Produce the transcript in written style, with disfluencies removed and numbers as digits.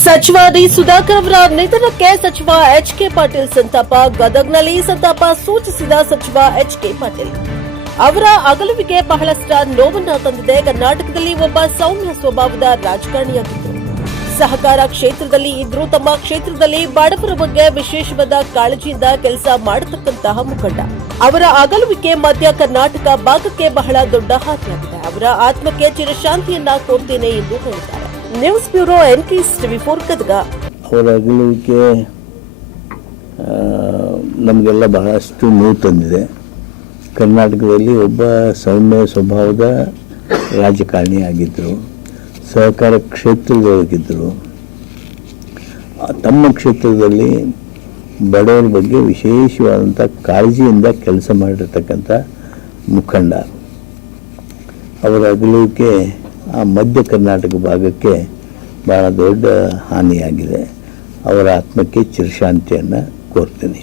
ಸಚಿವ ಡಿ ಸುಧಾಕರ್ ಅವರ ನಿಧನಕ್ಕೆ ಸಚಿವ ಎಚ್.ಕೆ. ಪಾಟೀಲ್ ಸಂತಾಪ. ಗದಗ್ನಲ್ಲಿ ಸಂತಾಪ ಸೂಚಿಸಿದ ಸಚಿವ ಎಚ್.ಕೆ. ಪಾಟೀಲ್ ಅವರ ಅಗಲುವಿಕೆ ಬಹಳಷ್ಟು ನೋವನ್ನ ತಂದಿದೆ. ಕರ್ನಾಟಕದಲ್ಲಿ ಒಬ್ಬ ಸೌಮ್ಯ ಸ್ವಭಾವದ ರಾಜಕಾರಣಿಯಾಗಿದ್ದರು. ಸಹಕಾರ ಕ್ಷೇತ್ರದಲ್ಲಿ ಇದ್ರೂ ತಮ್ಮ ಕ್ಷೇತ್ರದಲ್ಲಿ ಬಡವರ ಬಗ್ಗೆ ವಿಶೇಷವಾದ ಕಾಳಜಿಯಿಂದ ಕೆಲಸ ಮಾಡತಕ್ಕಂತಹ ಮುಖಂಡ. ಅವರ ಅಗಲುವಿಕೆ ಮಧ್ಯ ಕರ್ನಾಟಕ ಭಾಗಕ್ಕೆ ಬಹಳ ದೊಡ್ಡ ಹಾನಿಯಾಗಿದೆ. ಅವರ ಆತ್ಮಕ್ಕೆ ಚಿರಶಾಂತಿಯನ್ನ ಕೋರ್ತೇನೆ ಎಂದು ಹೇಳಿದ್ದಾರೆ. ನ್ಯೂಸ್ ಬ್ಯೂರೋ ಎನ್ಕೆಎಸ್ ಟಿವಿ4 ಗದಗ. ಅವರ ಅಗಲುವಿಕೆ ನಮಗೆಲ್ಲ ಬಹಳಷ್ಟು ನೋವು ತಂದಿದೆ. ಕರ್ನಾಟಕದಲ್ಲಿ ಒಬ್ಬ ಸೌಮ್ಯ ಸ್ವಭಾವದ ರಾಜಕಾರಣಿ ಆಗಿದ್ದರು. ಸಹಕಾರ ಕ್ಷೇತ್ರದೊಳಗಿದ್ದರು. ತಮ್ಮ ಕ್ಷೇತ್ರದಲ್ಲಿ ಬಡವರ ಬಗ್ಗೆ ವಿಶೇಷವಾದಂಥ ಕಾಳಜಿಯಿಂದ ಕೆಲಸ ಮಾಡಿರ್ತಕ್ಕಂಥ ಮುಖಂಡ. ಅವರ ಅಗಲುವಿಕೆ ಆ ಮಧ್ಯ ಕರ್ನಾಟಕ ಭಾಗಕ್ಕೆ ಬಹಳ ದೊಡ್ಡ ಹಾನಿಯಾಗಿದೆ. ಅವರ ಆತ್ಮಕ್ಕೆ ಚಿರಶಾಂತಿಯನ್ನು ಕೋರ್ತೀನಿ.